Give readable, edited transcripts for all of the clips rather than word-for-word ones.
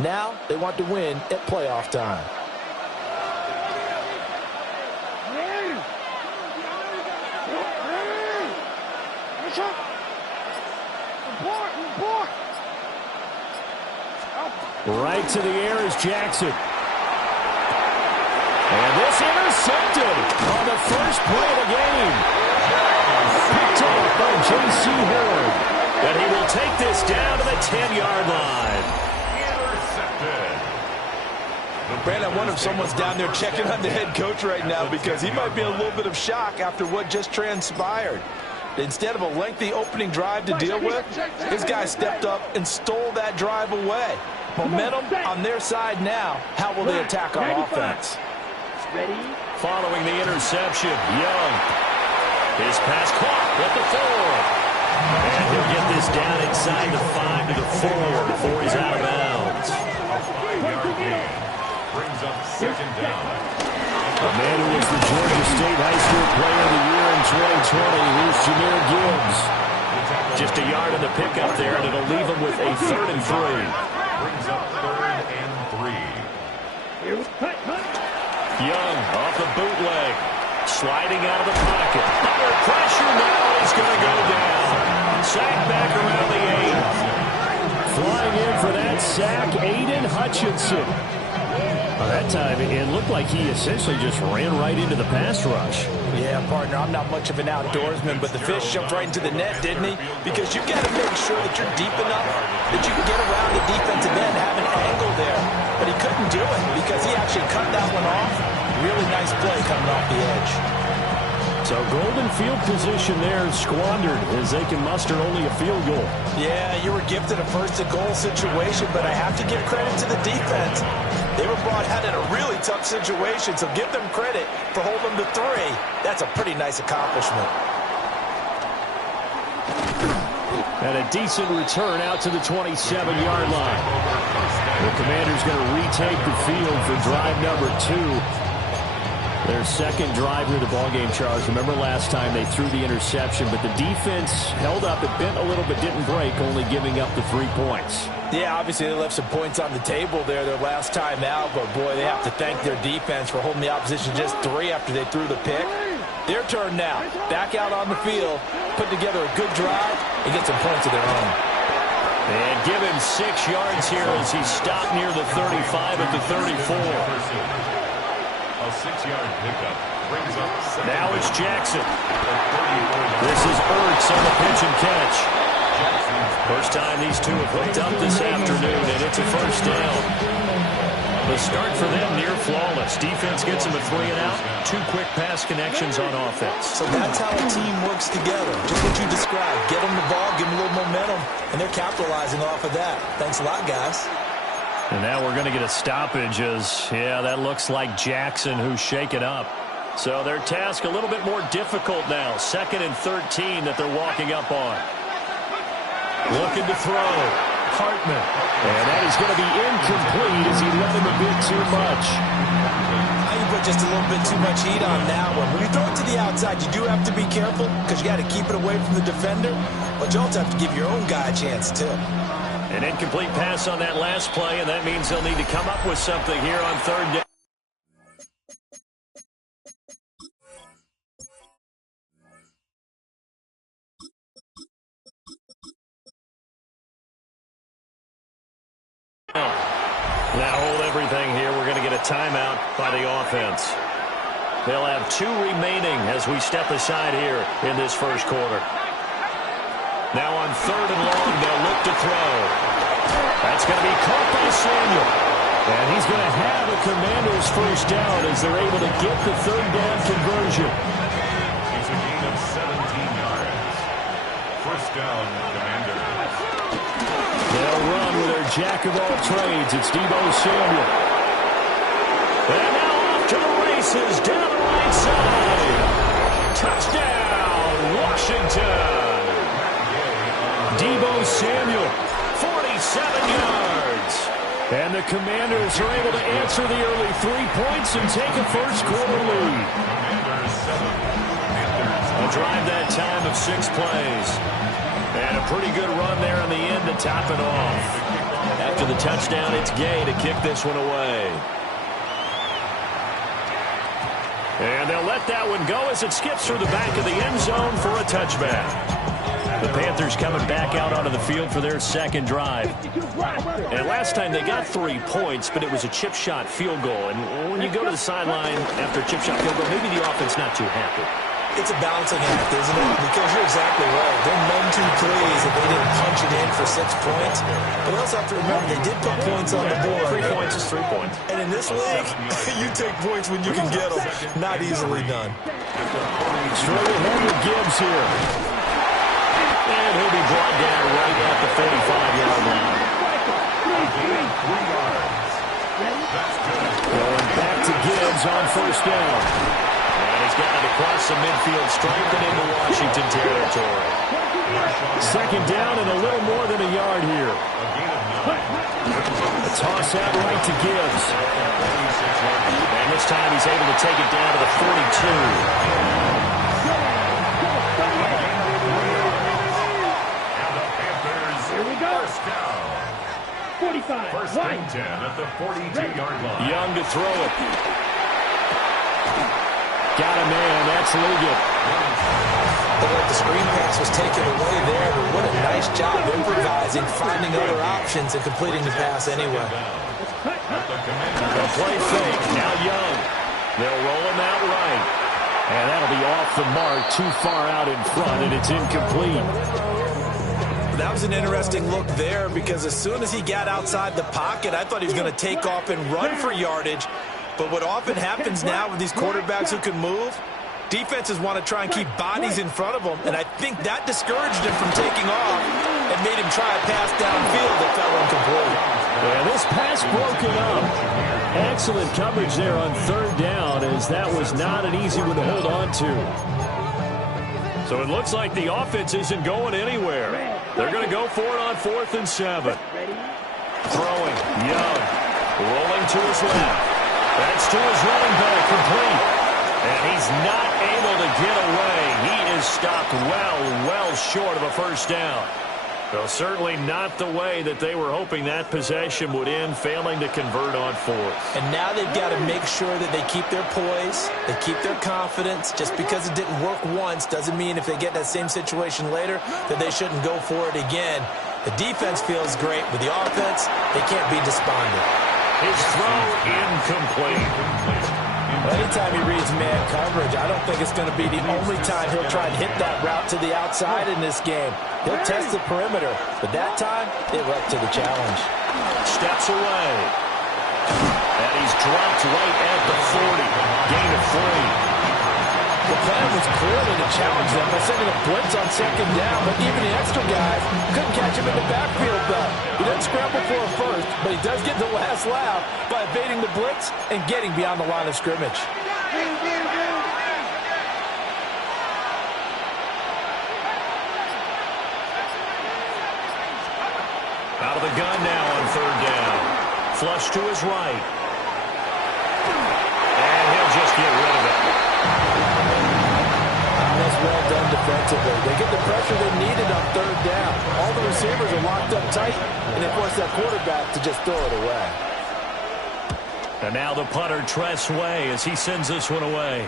Now they want to win at playoff time. Right to the air is Jackson. And this intercepted on the first play of the game. Picked up by J.C. Horn. And he will take this down to the 10-yard line. Intercepted. Brandon, I wonder if someone's down there checking on the head coach right now because he might be in a little bit of shock after what just transpired. Instead of a lengthy opening drive to deal with, his guy stepped up and stole that drive away. Momentum on their side now. How will they attack on offense? Following the interception, Young. His pass caught at the 4. And he'll get this down inside the 5 to the 4 before he's out of bounds. A 5-yard gain brings up second down. A man who was the Georgia State High School Player of the Year in 2020. Here's Jahmyr Gibbs. Just a yard in the pickup there, and it'll leave him with a 3rd and 3. Brings up 3rd and 3. Young off the bootleg. Sliding out of the pocket. Under pressure now. He's going to go down. Sack back around the 8. Flying in for that sack, Aiden Hutchinson. That time, it looked like he essentially just ran right into the pass rush. Yeah, partner, I'm not much of an outdoorsman, but the fish jumped right into the net, didn't he? Because you've got to make sure that you're deep enough that you can get around the defensive end, have an angle there. But he couldn't do it because he actually cut that one off. Really nice play coming off the edge. So golden field position there squandered as they can muster only a field goal. Yeah, you were gifted a first-and-goal situation, but I have to give credit to the defense. They were brought out in a really tough situation, so give them credit for holding them to 3. That's a pretty nice accomplishment. And a decent return out to the 27-yard line. The Commanders going to retake the field for drive number 2. Their second drive here of the ballgame, Charles. Remember last time they threw the interception, but the defense held up. It bent a little but didn't break, only giving up the 3 points. Yeah, obviously they left some points on the table there their last time out, but boy, they have to thank their defense for holding the opposition just 3 after they threw the pick. Their turn now. Back out on the field, put together a good drive, and get some points of their own. And give him 6 yards here as he stopped near the 35 at the 34. A 6-yard pickup brings up second. Now it's Jackson. This is Ertz on the pitch and catch. First time these two have hooked up this afternoon, and it's a first down. The start for them near flawless. Defense gets them a 3 and out. 2 quick pass connections on offense. So that's how a team works together. Just what you described. Get them the ball, give them a little momentum, and they're capitalizing off of that. Thanks a lot, guys. And now we're going to get a stoppage as, yeah, that looks like Jackson who's shaken up. So their task a little bit more difficult now. 2nd and 13 that they're walking up on. Looking to throw. Hartman. And that is going to be incomplete as he let him a bit too much. I think you put just a little bit too much heat on that one. When you throw it to the outside, you do have to be careful because you got to keep it away from the defender. But you also have to give your own guy a chance, too. An incomplete pass on that last play, and that means they'll need to come up with something here on 3rd down. Now hold everything here. We're going to get a timeout by the offense. They'll have 2 remaining as we step aside here in this first quarter. Now on 3rd and long, they'll look to throw. That's going to be caught by Samuel. And he's going to have a Commander's first down as they're able to get the 3rd down conversion. It's a gain of 17 yards. First down, Commanders. They'll run with their jack of all trades. It's Deebo Samuel. And now off to the races down the right side. Touchdown, Washington. Deebo Samuel, 47 yards. And the Commanders are able to answer the early 3 points and take a first quarter lead. A drive that time of 6 plays. And a pretty good run there in the end to top it off. That After the touchdown, it's Gay to kick this one away. And they'll let that one go as it skips through the back of the end zone for a touchback. The Panthers coming back out onto the field for their second drive. And last time they got 3 points, but it was a chip shot field goal. And when you go to the sideline after a chip shot field goal, maybe the offense not too happy. It's a balancing act, isn't it? Because you're exactly right. They're 1-2 plays and they didn't punch it in for 6 points. But we also have to remember they did put points on the board. 3 points is 3 points. And in this league, you take points when you can get them. Not easily done. Straight ahead with Gibbs here. And he'll be brought down right at the 45-yard line. Going back to Gibbs on first down. And he's got it across the midfield stripe and into Washington territory. Second down and a little more than a yard here. A toss out right to Gibbs. And this time he's able to take it down to the 42. First down. 45. First and 10 at the 42-yard line. Young to throw it. Got a man. That's Liggett. But like the screen pass was taken away there, but what a nice job improvising, finding other options, and completing the pass anyway. The play fake. Now Young. They'll roll him out right. And that'll be off the mark, too far out in front, and it's incomplete. That was an interesting look there because as soon as he got outside the pocket, I thought he was going to take off and run for yardage. But what often happens now with these quarterbacks who can move, defenses want to try and keep bodies in front of them, and I think that discouraged him from taking off and made him try a pass downfield that fell incomplete. Yeah, this pass broken up. Excellent coverage there on third down, as that was not an easy one to hold on to. So it looks like the offense isn't going anywhere. They're going to go for it on 4th and 7. Throwing, Young, rolling to his left. That's to his running back, complete. And he's not able to get away. He is stopped well short of a first down. Well, certainly not the way that they were hoping that possession would end, failing to convert on 4th. And now they've got to make sure that they keep their poise, they keep their confidence. Just because it didn't work once doesn't mean if they get that same situation later that they shouldn't go for it again. The defense feels great. With the offense, they can't be despondent. His throw incomplete. Anytime he reads man coverage, I don't think it's going to be the only time he'll try and hit that route to the outside in this game. He'll test the perimeter, but that time, they were up to the challenge. Steps away. And he's dropped right at the 40. Gain of 3. The plan was clearly to challenge them by sending a blitz on second down, but even the extra guys couldn't catch him in the backfield, though. He doesn't scramble for a first, but he does get the last laugh by evading the blitz and getting beyond the line of scrimmage. Out of the gun now on third down. Flush to his right. And he'll just get rid of it. That's well done defensively. They get the pressure they needed on third down. All the receivers are locked up tight, and they force that quarterback to just throw it away. And now the punter, Tress Way, as he sends this one away.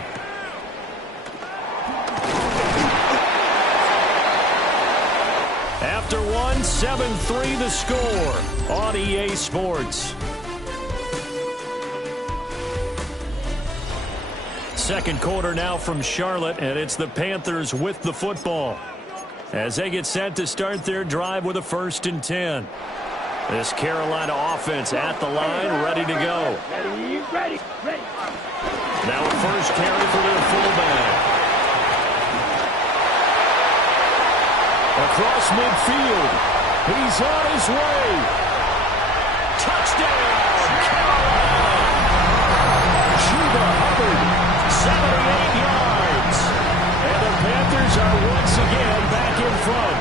After one, 7-3 the score on EA Sports. Second quarter now from Charlotte, and it's the Panthers with the football as they get set to start their drive with a 1st and 10. This Carolina offense at the line, ready to go. Ready. Now a first carry for their fullback. Across midfield. He's on his way. Touchdown, Carolina. Chuba Hubbard. 78 yards. And the Panthers are once again back in front.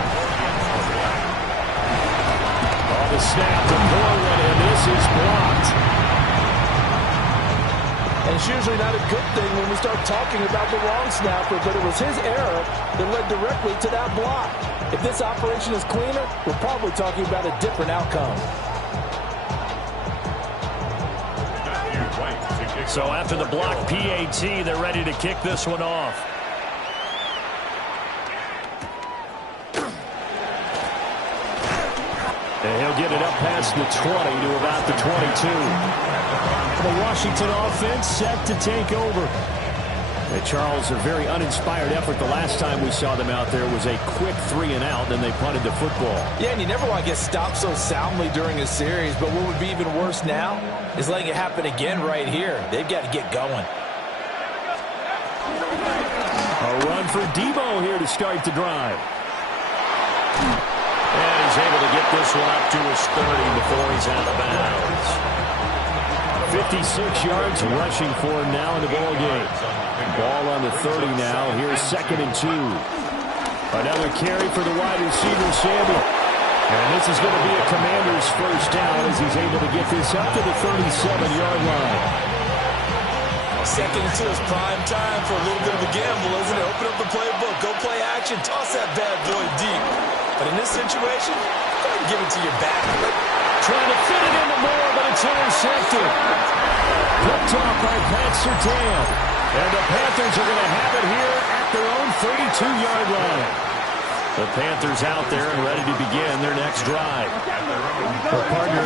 On the snap to Corwin, and this is blocked. And it's usually not a good thing when we start talking about the wrong snapper, but it was his error that led directly to that block. If this operation is cleaner, we're probably talking about a different outcome. So after the block PAT, they're ready to kick this one off. And he'll get it up past the 20 to about the 22. The Washington offense set to take over. And Charles, a very uninspired effort. The last time we saw them out there was a quick 3-and-out, then they punted the football. Yeah, and you never want to get stopped so soundly during a series, but what would be even worse now is letting it happen again right here. They've got to get going. A run for Debo here to start the drive. And he's able to get this one up to his 30 before he's out of bounds. 56 yards rushing for him now in the ball game. Ball on the 30 now. Here's 2nd and 2. Another carry for the wide receiver, Samuel. And this is going to be a Commander's first down as he's able to get this up to the 37-yard line. 2nd and 2 is prime time for a little bit of a gamble, isn't it? Open up the playbook, go play action, toss that bad boy deep. But in this situation, go ahead and give it to your back. Trying to fit it into Moore, but it's intercepted. Picked off by Pat Surtain. And the Panthers are going to have it here at their own 32-yard line. The Panthers out there and ready to begin their next drive. Well, partner,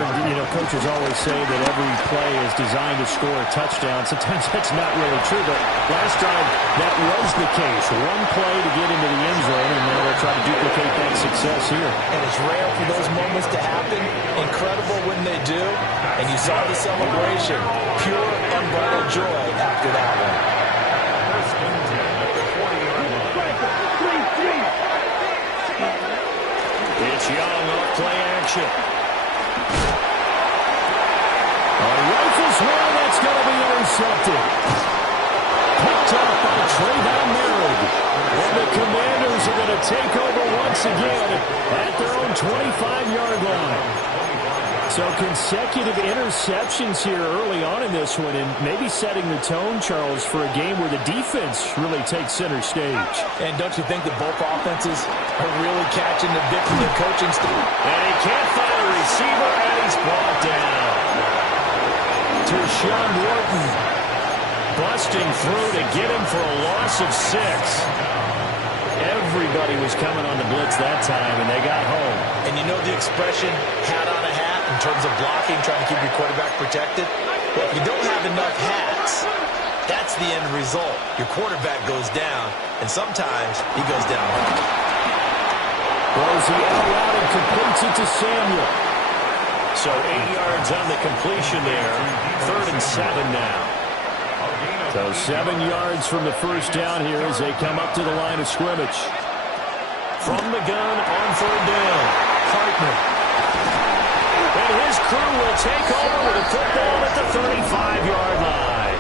coaches always say that every play is designed to score a touchdown. Sometimes that's not really true, but last drive that was the case. One play to get into the end zone, and now they'll try to duplicate that success here. And it's rare for those moments to happen. Incredible when they do. And you saw the celebration. Pure, unbridled joy after that one. It's Young off play action. Rifles one, that's going to be intercepted. Picked up by Trayvon Merritt. And the Commanders are going to take over once again at their own 25-yard line. So consecutive interceptions here early on in this one, and maybe setting the tone, Charles, for a game where the defense really takes center stage. And don't you think that both offenses are really catching the bit from their coaching staff? And he can't find a receiver, and he's brought down. Tershawn Wharton busting through to get him for a loss of 6. Everybody was coming on the blitz that time, and they got home. And you know the expression, hat on a hat, in terms of blocking, trying to keep your quarterback protected? Well, if you don't have enough hats, that's the end result. Your quarterback goes down, and sometimes he goes down hard. Throws the out route and completes it to Samuel. So 8 yards on the completion there. 3rd and 7 now. So 7 yards from the first down here as they come up to the line of scrimmage. From the gun on 3rd down. Hartman. And his crew will take over with a football at the 35-yard line.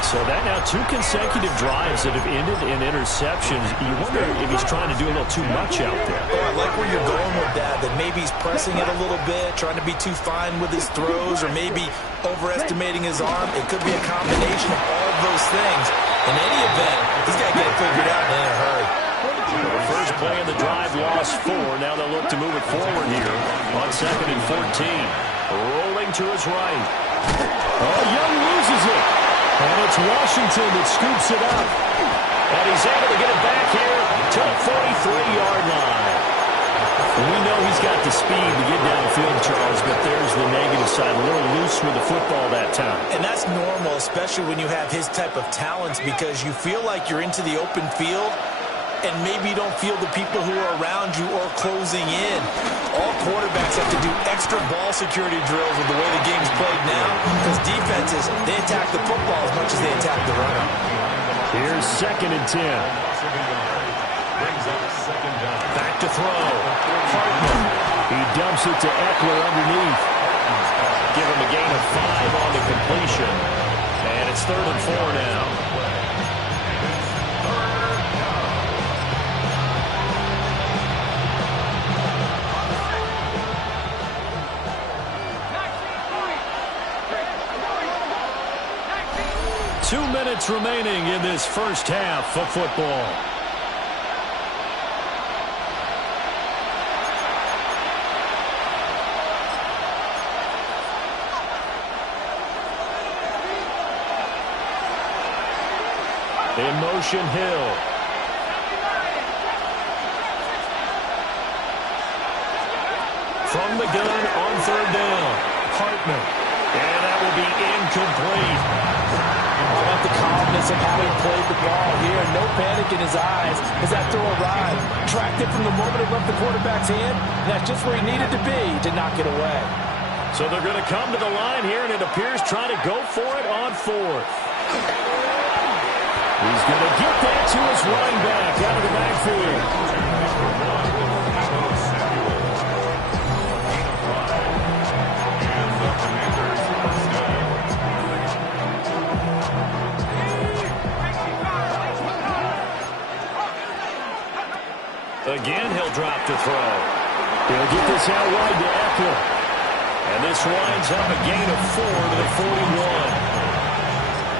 So that now 2 consecutive drives that have ended in interceptions. You wonder if he's trying to do a little too much out there. Oh, I like where you're going with that maybe he's pressing it a little bit, trying to be too fine with his throws, or maybe overestimating his arm. It could be a combination of all of those things. In any event, he's got to get it figured out in a hurry. The first play of the drive lost 4. Now they'll look to move it forward here on 2nd and 14. Rolling to his right. Oh, Young loses it. And it's Washington that scoops it up. And he's able to get it back here to the 43-yard line. We know he's got the speed to get downfield, Charles, but there's the negative side. A little loose with the football that time. And that's normal, especially when you have his type of talents, because you feel like you're into the open field, and maybe you don't feel the people who are around you or closing in. All quarterbacks have to do extra ball security drills with the way the game's played now, because defenses, they attack the football as much as they attack the run. Here's 2nd and 10. Back to throw. Hartman. He dumps it to Eckler underneath. Give him a gain of 5 on the completion. And it's 3rd and 4 now. Two minutes remaining in this first half of football. In motion, Hill. From the gun on third down. Hartman. And that will be incomplete. I like the calmness of how he played the ball here. No panic in his eyes as that throw arrived. Tracked it from the moment it left the quarterback's hand. And that's just where he needed to be to knock it away. So they're going to come to the line here, and it appears trying to go for it on fourth. He's going to get that to his running back out of the backfield. Again, he'll drop to throw. He'll get this out wide to Eckler. And this winds up a gain of 4 to the 41.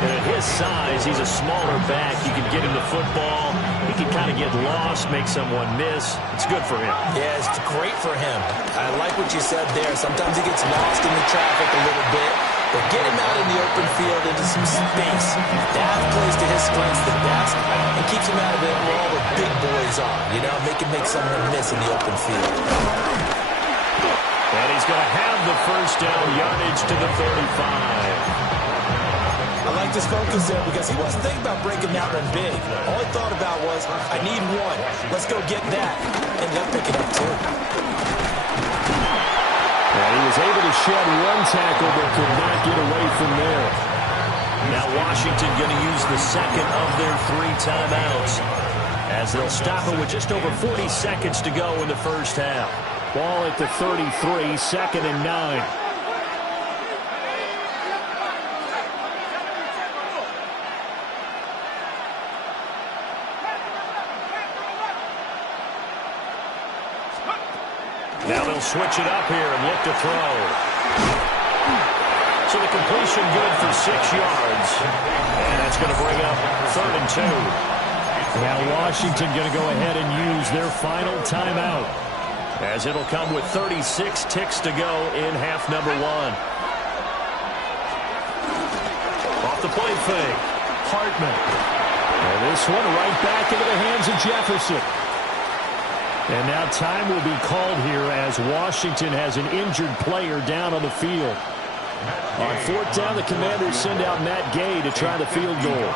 And at his size, he's a smaller back. You can get him the football. He can kind of get lost, make someone miss. It's good for him. Yeah, it's great for him. I like what you said there. Sometimes he gets lost in the traffic a little bit. But get him out in the open field into some space. That plays to his strengths the best and keeps him out of it where all the big boys are. You know, make someone miss in the open field. And he's going to have the first down, yardage to the 35. I like this focus there because he wasn't thinking about breaking that one big. All he thought about was, I need one. Let's go get that. And they'll pick it up too. And he was able to shed one tackle but could not get away from there. Now Washington going to use the second of their 3 timeouts as they'll stop it with just over 40 seconds to go in the first half. Ball at the 33, 2nd and 9. Now they'll switch it up here and look to throw. So the completion good for 6 yards. And that's going to bring up 3rd and 2. Now Washington going to go ahead and use their final timeout, as it'll come with 36 ticks to go in half number 1. Off the play fake. Hartman. And this one right back into the hands of Jefferson. And now time will be called here as Washington has an injured player down on the field. On 4th down, the Commanders send out Matt Gay to try the field goal.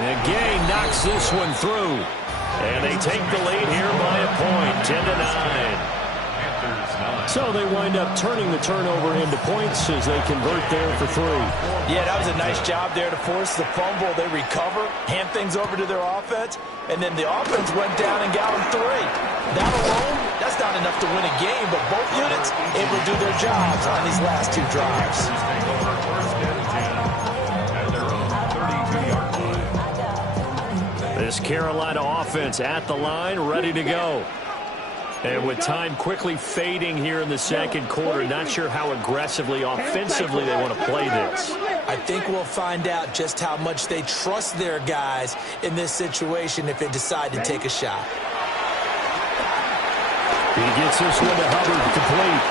And Gay knocks this one through. And they take the lead here by a point, 10-9. So they wind up turning the turnover into points as they convert there for 3. Yeah, that was a nice job there to force the fumble. They recover, hand things over to their offense, and then the offense went down and got them 3. That alone, that's not enough to win a game, but both units able to do their jobs on these last 2 drives. This Carolina offense at the line, ready to go. And with time quickly fading here in the second quarter, not sure how aggressively, offensively they want to play this. I think we'll find out just how much they trust their guys in this situation if they decide to take a shot. He gets this one to Hubbard, complete.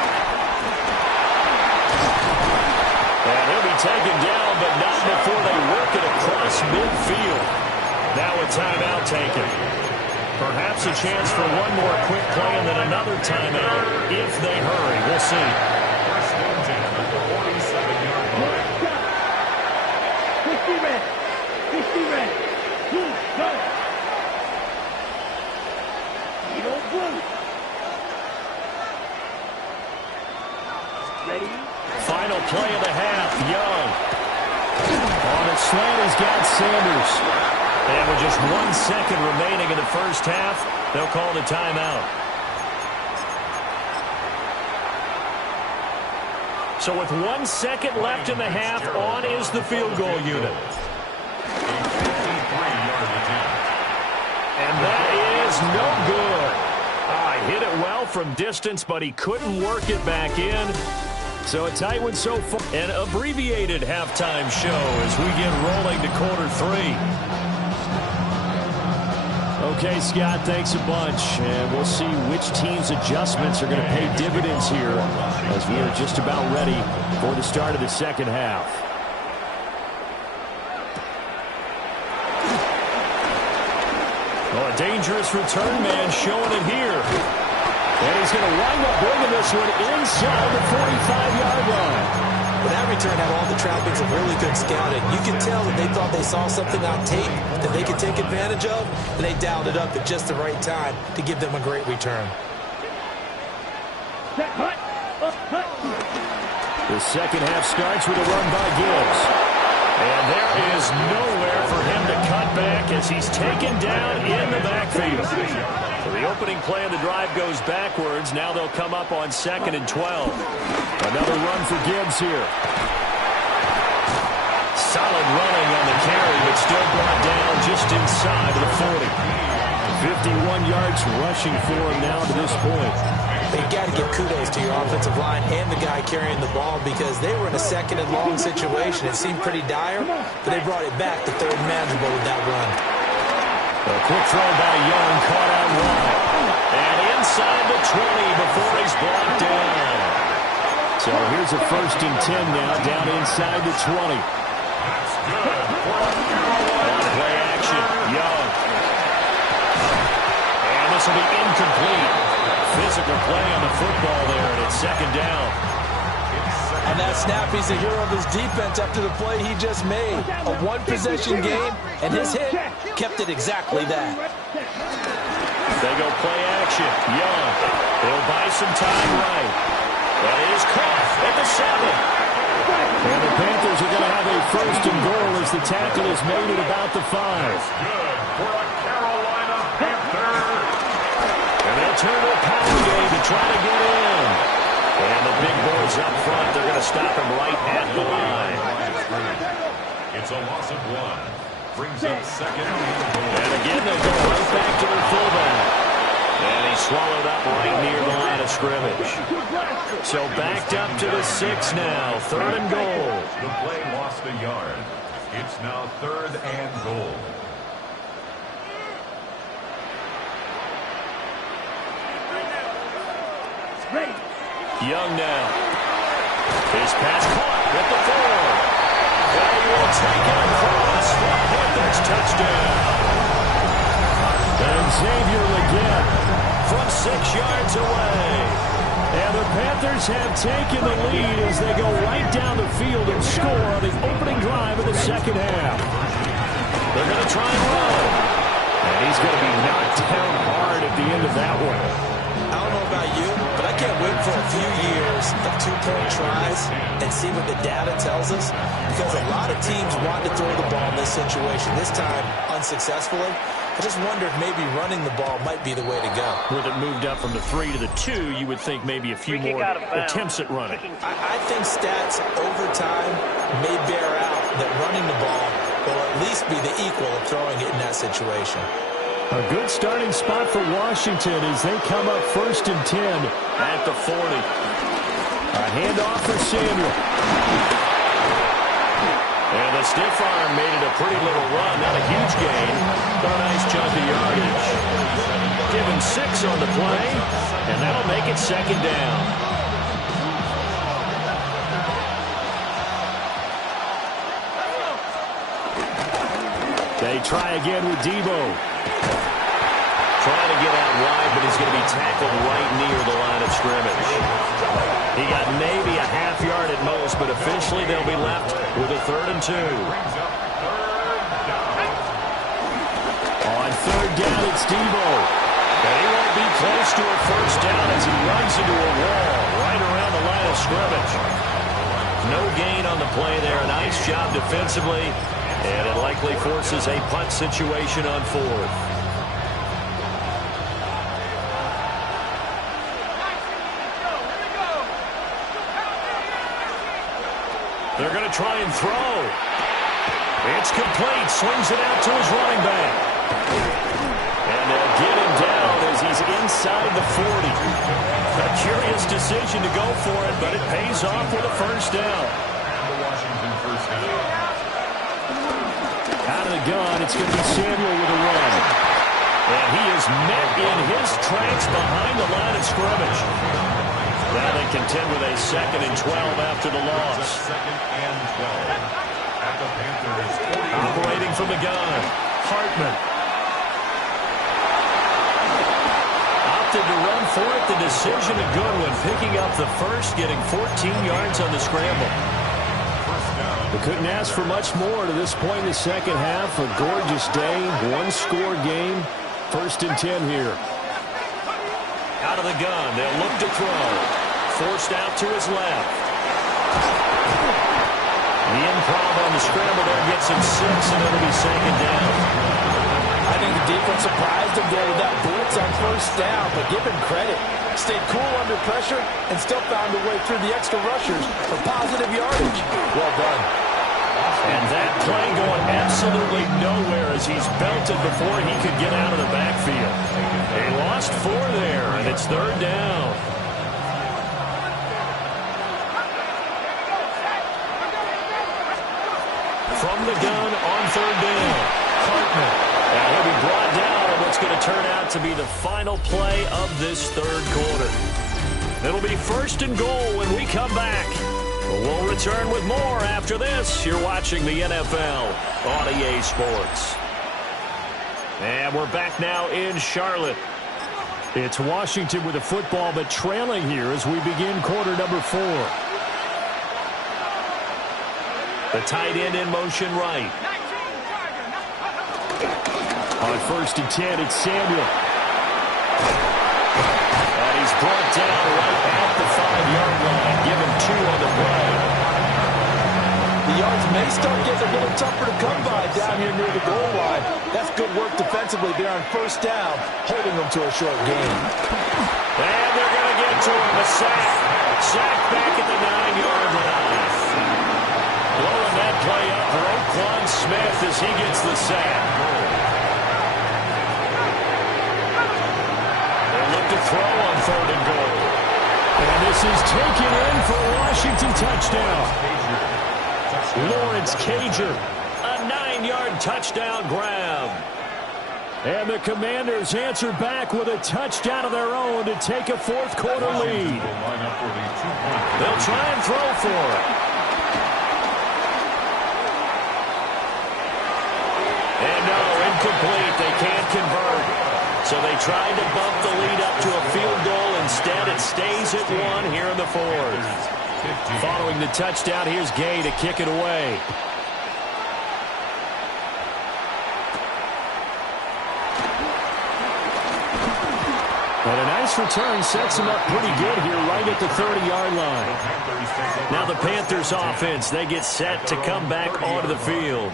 And he'll be taken down, but not before they work it across midfield. Now a timeout taken. Perhaps a chance for one more quick play and then another timeout if they hurry. We'll see. First and 10 at the 47-yard line. 50 red. 50 red. Go. You don't blue. Ready? Final play of the half. Young. On a slant, he's got Sanders. And with just 1 second remaining in the first half, they'll call the timeout. So with 1 second left in the half, on is the field goal unit. And that is no good. Hit it well from distance, but he couldn't work it back in. So a tight one so far. An abbreviated halftime show as we get rolling to quarter 3. Okay, Scott, thanks a bunch. And we'll see which team's adjustments are going to pay dividends here as we are just about ready for the start of the second half. dangerous return man showing it here. And he's going to wind up bringing this one inside the 45-yard line. Well, that return had all the trappings of really good scouting. You could tell that they thought they saw something on tape that they could take advantage of, and they dialed it up at just the right time to give them a great return. The second half starts with a run by Gibbs. And there is nowhere for him to cut back as he's taken down in the backfield. So the opening play of the drive goes backwards. Now they'll come up on 2nd and 12. Another run for Gibbs here. Solid running on the carry, but still brought down just inside of the 40. 51 yards rushing for him now to this point. You got to give kudos to your offensive line and the guy carrying the ball because they were in a 2nd and long situation. It seemed pretty dire, but they brought it back to 3rd and manageable with that run. A quick throw by Young, caught out wide. And inside the 20 before he's blocked down. So here's a 1st and 10 now, down inside the 20. On play action, Young. And this will be incomplete. Physical play on the football there, and it's 2nd down. On that snap, he's the hero of his defense after the play he just made. A one-possession game, and his hit kept it exactly that. They go play action. Young. They'll buy some time right. That is caught at the 7. And the Panthers are going to have a 1st and goal as the tackle is made at about the 5. Good for a Carolina Panther. And they'll turn to a power game to try to get in. And the big boys up front, they're going to stop him right at the line. It's a loss of 1. Brings up 2nd and goal. And again, they'll go right back to their fullback. And he's swallowed up right near the line of scrimmage. So backed up to the 6 now. 3rd and goal. The play lost a yard. It's now 3rd and goal. Young now. His pass caught at the 4. They will take it across for a Panthers touchdown. And Xavier Legette From 6 yards away. And the Panthers have taken the lead as they go right down the field and score on the opening drive of the 2nd half. They're going to try and run. And he's going to be knocked down hard at the end of that one. I don't know about you, but I can't wait for a few years of 2-point tries and see what the data tells us. Because a lot of teams want to throw the ball in this situation, this time unsuccessfully. I just wonder if maybe running the ball might be the way to go. With it moved up from the 3 to the 2, you would think maybe a few more attempts at running. I think stats over time may bear out that running the ball will at least be the equal of throwing it in that situation. A good starting spot for Washington as they come up 1st and 10 at the 40. A handoff for Samuel. And the stiff arm made it a pretty little run. Not a huge gain, but a nice chunk of yardage. Given 6 on the play, and that'll make it 2nd down. They try again with Debo. Trying to get out wide, but he's going to be tackled right near the line of scrimmage. He got maybe a half yard at most, but officially they'll be left with a 3rd and 2. On 3rd down, it's Debo. And he won't be close to a 1st down as he runs into a wall right around the line of scrimmage. No gain on the play there. Nice job defensively, and it likely forces a punt situation on 4th. They're going to try and throw. It's complete. Swings it out to his running back. And they'll get him down as he's inside the 40. A curious decision to go for it, but it pays off with a 1st down. And the Washington 1st down. Out of the gun, it's going to be Samuel with a run. And he is met in his tracks behind the line of scrimmage. Now they contend with a 2nd and 12 after the loss. 2nd and 12. At the Panthers 40. Operating from the gun, Hartman. opted to run for it. The decision a good one. Picking up the first, getting 14 yards on the scramble. They couldn't ask for much more to this point in the second half. A gorgeous day, one-score game. 1st and 10 here. Out of the gun, they'll look to throw. Forced out to his left. The improv on the scramble there gets him 6, and it'll be 2nd down. I think the defense surprised him there with that blitz on 1st down, but give him credit. Stayed cool under pressure and still found a way through the extra rushers for positive yardage. Well done. And that play going absolutely nowhere as he's belted before he could get out of the backfield. They lost 4 there, and it's 3rd down. From the gun on 3rd down, Hartman. Now he'll be brought down on what's going to turn out to be the final play of this 3rd quarter. It'll be 1st and goal when we come back. We'll return with more after this. You're watching the NFL on EA Sports. And we're back now in Charlotte. It's Washington with the football, but trailing here as we begin quarter number 4. The tight end in motion right. On 1st and 10, it's Samuel. And he's brought down right at the 5-yard line. Give him 2 on the play. The yards may start getting a little tougher to come by down here near the goal line. That's good work defensively there on 1st down, holding them to a short gain. And they're going to get to him. A sack. Sack back at the 9-yard line. Blowing that play up for Roquan Smith as he gets the sack. They look to throw on 3rd and goal. And this is taken in for a Washington touchdown. Lawrence Cager. A 9-yard touchdown grab. And the Commanders answer back with a touchdown of their own to take a 4th quarter lead. They'll try and throw for it. And no, incomplete. They can't convert. So they tried to bump the lead up to a field goal. Instead, it stays at 1 here in the 4th. Following the touchdown, here's Gay to kick it away. And a nice return sets him up pretty good here right at the 30-yard line. Now the Panthers offense, they get set to come back onto the field.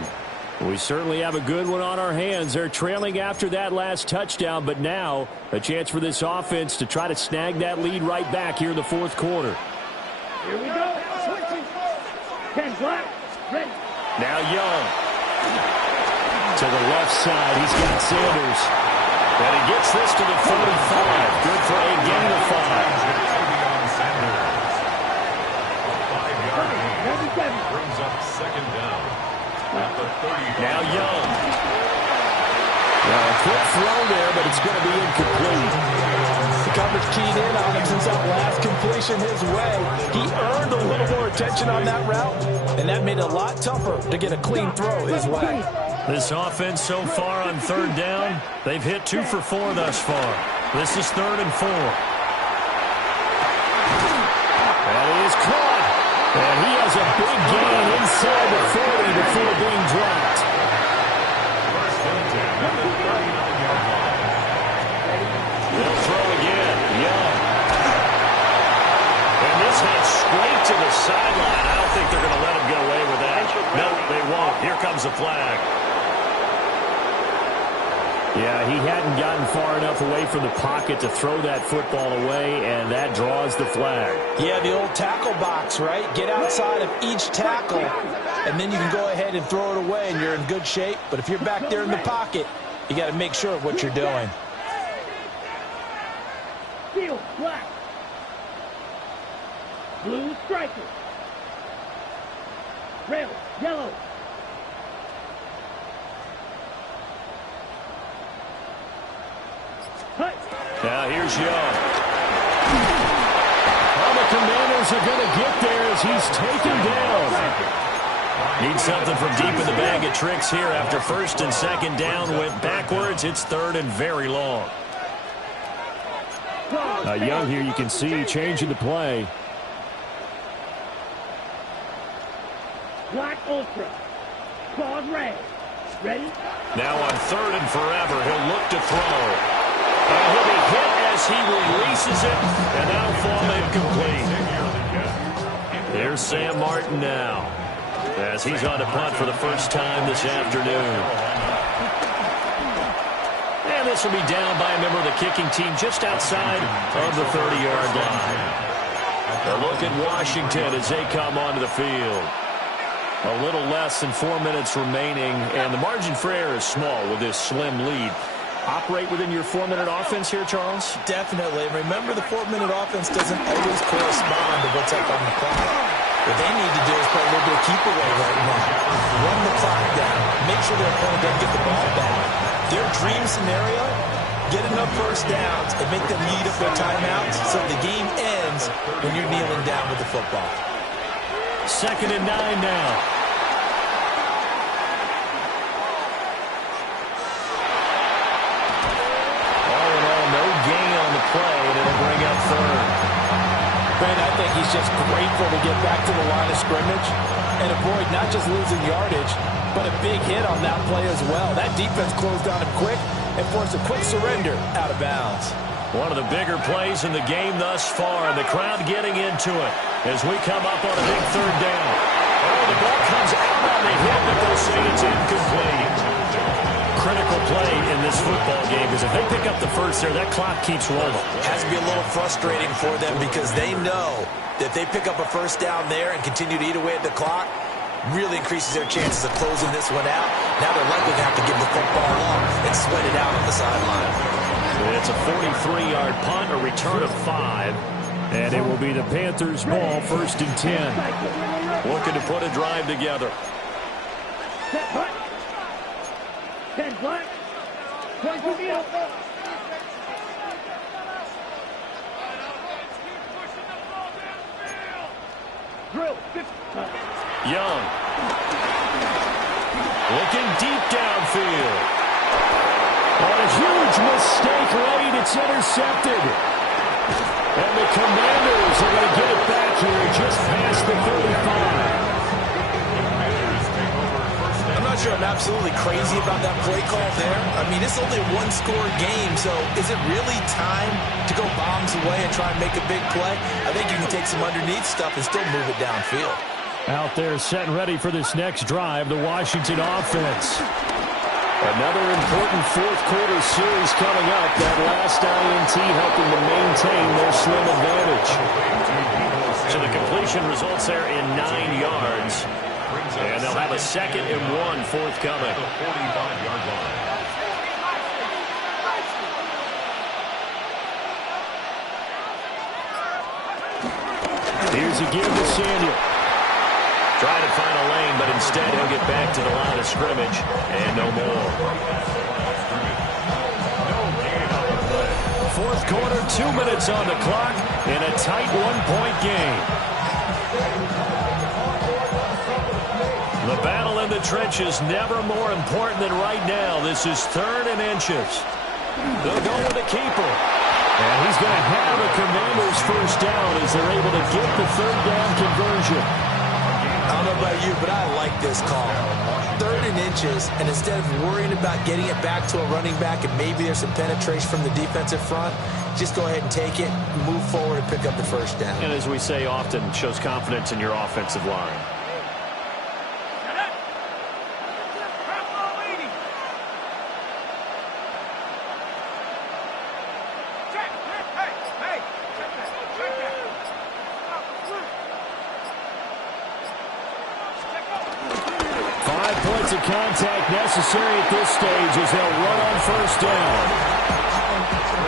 We certainly have a good one on our hands. They're trailing after that last touchdown, but now a chance for this offense to try to snag that lead right back here in the 4th quarter. Here we go. Switching. 10 black. Ready. Now Young. To the left side, he's got Sanders. And he gets this to the 45. Good for a gain of 5. Brings up 2nd down. At the 30. Now Young. Well, a quick throw there, but it's going to be incomplete. The coverage keyed in on him since that last completion his way. He earned a little more attention on that route, and that made it a lot tougher to get a clean throw his way. This offense so far on 3rd down, they've hit 2 for 4 thus far. This is 3rd and 4. And he is caught. And he has a big gain inside the 40 before being dropped. They'll throw again. Young. And this heads straight to the sideline. I don't think they're going to let him get away with that. No, they won't. Here comes a flag. Yeah, he hadn't gotten far enough away from the pocket to throw that football away, and that draws the flag. Yeah, the old tackle box, right? Get outside of each tackle, and then you can go ahead and throw it away, and you're in good shape. But if you're back there in the pocket, you got to make sure of what you're doing. Field black. Blue striker. Rail yellow. Now here's Young. Well, the Commanders are going to get there as he's taken down. Need something from deep in the bag of tricks here after 1st and 2nd down. Went backwards. It's 3rd and very long. Young here, you can see, changing the play. Black Ultra. Claude Ray. Ready? Now on 3rd and forever, he'll look to throw. And he'll be hit as he releases it, and that'll fall incomplete. Here's Sam Martin now, as he's on to punt for the first time this afternoon. And this will be down by a member of the kicking team just outside of the 30-yard line. A look at Washington as they come onto the field. A little less than 4 minutes remaining, and the margin for error is small with this slim lead. Operate within your 4-minute offense here, Charles? Definitely. Remember, the 4-minute offense doesn't always correspond to what's up on the clock. What they need to do is play a little bit of keep away right now. Run the clock down. Make sure their opponent doesn't get the ball back. Their dream scenario, get enough first downs and make them lead up their timeouts so the game ends when you're kneeling down with the football. 2nd and 9 now. All in all, no gain on the play, and it'll bring up 3rd. Ben, I think he's just grateful to get back to the line of scrimmage and avoid not just losing yardage, but a big hit on that play as well. That defense closed on him quick and forced a quick surrender out of bounds. One of the bigger plays in the game thus far, and the crowd getting into it as we come up on a big 3rd down. Oh, the ball comes out on the hit, but they'll say it's incomplete. Critical play in this football game, because if they pick up the first there, that clock keeps rolling. It has to be a little frustrating for them because they know that if they pick up a first down there and continue to eat away at the clock, really increases their chances of closing this one out. Now they're likely to have to give the football up and sweat it out on the sideline. It's a 43-yard punt, a return of 5. And it will be the Panthers' ball, 1st and 10. Looking to put a drive together. Set punt. 10 black. 22 meal. Drill. 50. Young. Looking deep downfield. On a huge mistake late, it's intercepted. And the Commanders are going to get it back here just past the 35. I'm not sure I'm absolutely crazy about that play call there. I mean, it's only a one-score game, so is it really time to go bombs away and try and make a big play? I think you can take some underneath stuff and still move it downfield. Out there set and ready for this next drive, the Washington offense. Another important 4th quarter series coming up. That last INT helping to maintain their slim advantage. So the completion results there in 9 yards. And they'll have a 2nd and 1 forthcoming. Here's a give to Samuel. Try to find a lane, but instead he'll get back to the line of scrimmage and no more. 4th quarter, 2 minutes on the clock in a tight 1-point game. The battle in the trenches never more important than right now. This is 3rd and inches. They'll go with the keeper. And he's going to have a Commanders first down as they're able to get the 3rd down conversion. I don't know about you, but I like this call. 3rd and inches, and instead of worrying about getting it back to a running back and maybe there's some penetration from the defensive front, just go ahead and take it, move forward, and pick up the first down. And as we say often, shows confidence in your offensive line. Of contact necessary at this stage as they'll run on first down.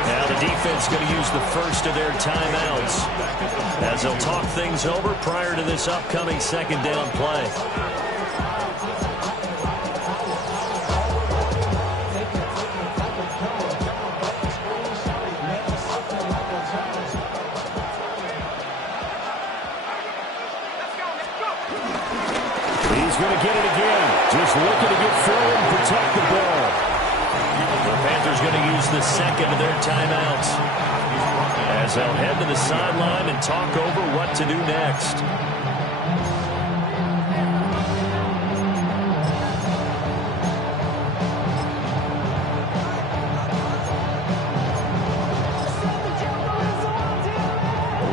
Now the defense going to use the first of their timeouts as they'll talk things over prior to this upcoming 2nd down play. He's going to get it again. Just looking to get forward and protect the ball. The Panthers going to use the 2nd of their timeouts. as they'll head to the sideline and talk over what to do next.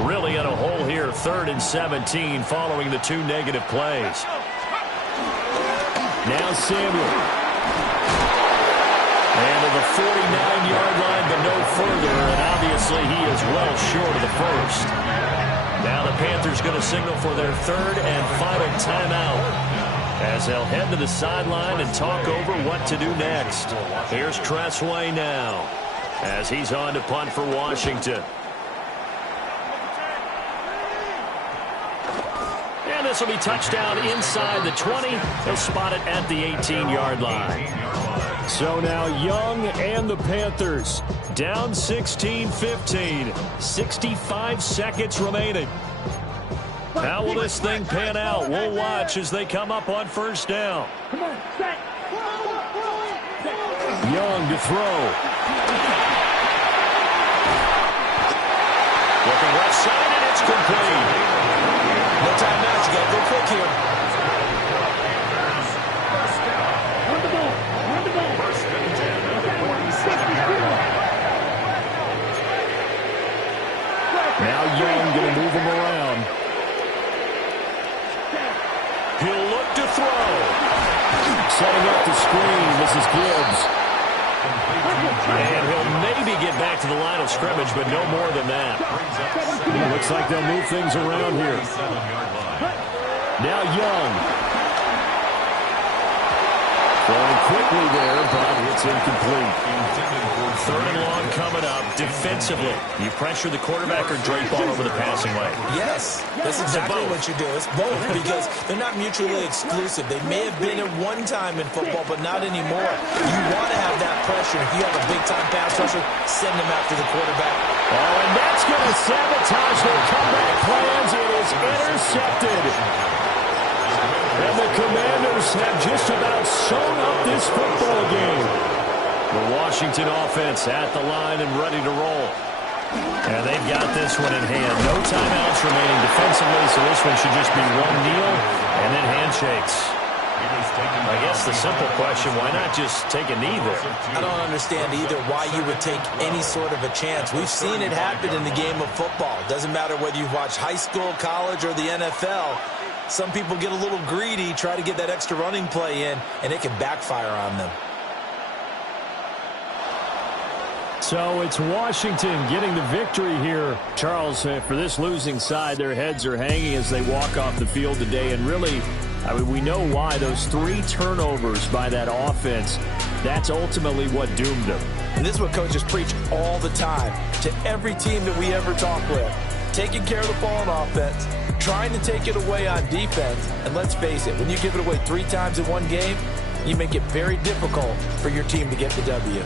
Really in a hole here, 3rd and 17 following the 2 negative plays. Now Samuel. And to the 49-yard line, but no further, and obviously he is well short of the first. Now the Panthers going to signal for their 3rd and final timeout as they'll head to the sideline and talk over what to do next. Here's Tressway now as he's on to punt for Washington. And this will be touchdown inside the 20. He'll spot it at the 18-yard line. So now Young and the Panthers down 16-15. 65 seconds remaining. How will this thing pan out? We'll watch as they come up on 1st down. Young to throw. Looking left side, and it's complete. No timeouts. You got to go quick here. Now Young going to move him around. He'll look to throw. Setting up the screen. This is Gibbs. And he'll maybe get back to the line of scrimmage, but no more than that. Looks like they'll move things around here. Now Young. Throwing quickly there, but it's incomplete. 3rd and long coming up. Defensively, you pressure the quarterback or drape all over the passing lane? Yes, that's exactly what you do. It's both because they're not mutually exclusive. They may have been at one time in football, but not anymore. You want to have that pressure. If you have a big-time pass rusher, send them after the quarterback. Oh, and that's going to sabotage their comeback plans. It is intercepted. And the Commanders have just about sewn up this football game. The Washington offense at the line and ready to roll. And they've got this one in hand. No timeouts remaining defensively, so this one should just be one kneel and then handshakes. I guess the simple question, why not just take a knee there? I don't understand either why you would take any sort of a chance. We've seen it happen in the game of football. Doesn't matter whether you watch high school, college, or the NFL. Some people get a little greedy, try to get that extra running play in, and it can backfire on them. So it's Washington getting the victory here. Charles, for this losing side, their heads are hanging as they walk off the field today. And really, I mean, we know why. Those 3 turnovers by that offense, that's ultimately what doomed them. And this is what coaches preach all the time to every team that we ever talk with. Taking care of the ball on offense, trying to take it away on defense. And let's face it, when you give it away 3 times in one game, you make it very difficult for your team to get the W.